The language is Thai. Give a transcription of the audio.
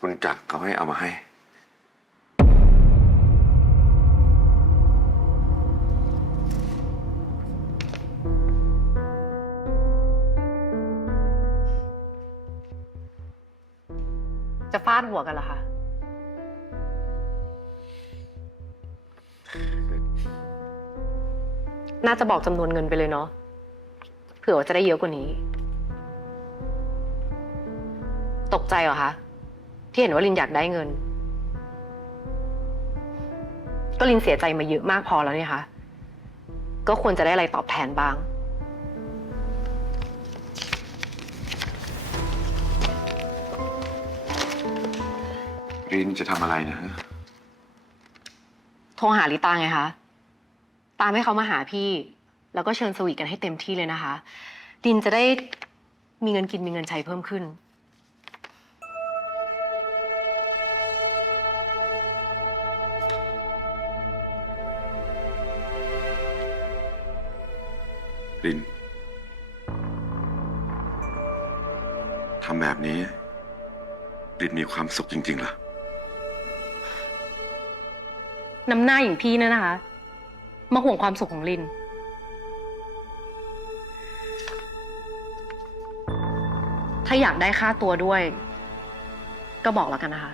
คุณจักรเขาให้เอามาให้ จะฟาดหัวกันเหรอคะ น่าจะบอกจำนวนเงินไปเลยเนาะ เผื่อว่าจะได้เยอะกว่านี้ ตกใจเหรอคะ ที่เห็นว่าลินอยากได้เงิน ก็ลินเสียใจมาเยอะมากพอแล้วเนี่ยคะก็ควรจะได้อะไรตอบแทนบ้าง รินจะทำอะไรนะโทรหาลิตาไงคะ ตามให้เขามาหาพี่ แล้วก็เชิญสวีทกันให้เต็มที่เลยนะคะ ดินจะได้มีเงินกินมีเงินใช้เพิ่มขึ้น รินทำแบบนี้รินมีความสุขจริงๆเหรอ น้ำหน้าอย่างพี่เนี่ยนะคะ มาห่วงความสุขของลิน ถ้าอยากได้ค่าตัวด้วย ก็บอกแล้วกันนะคะ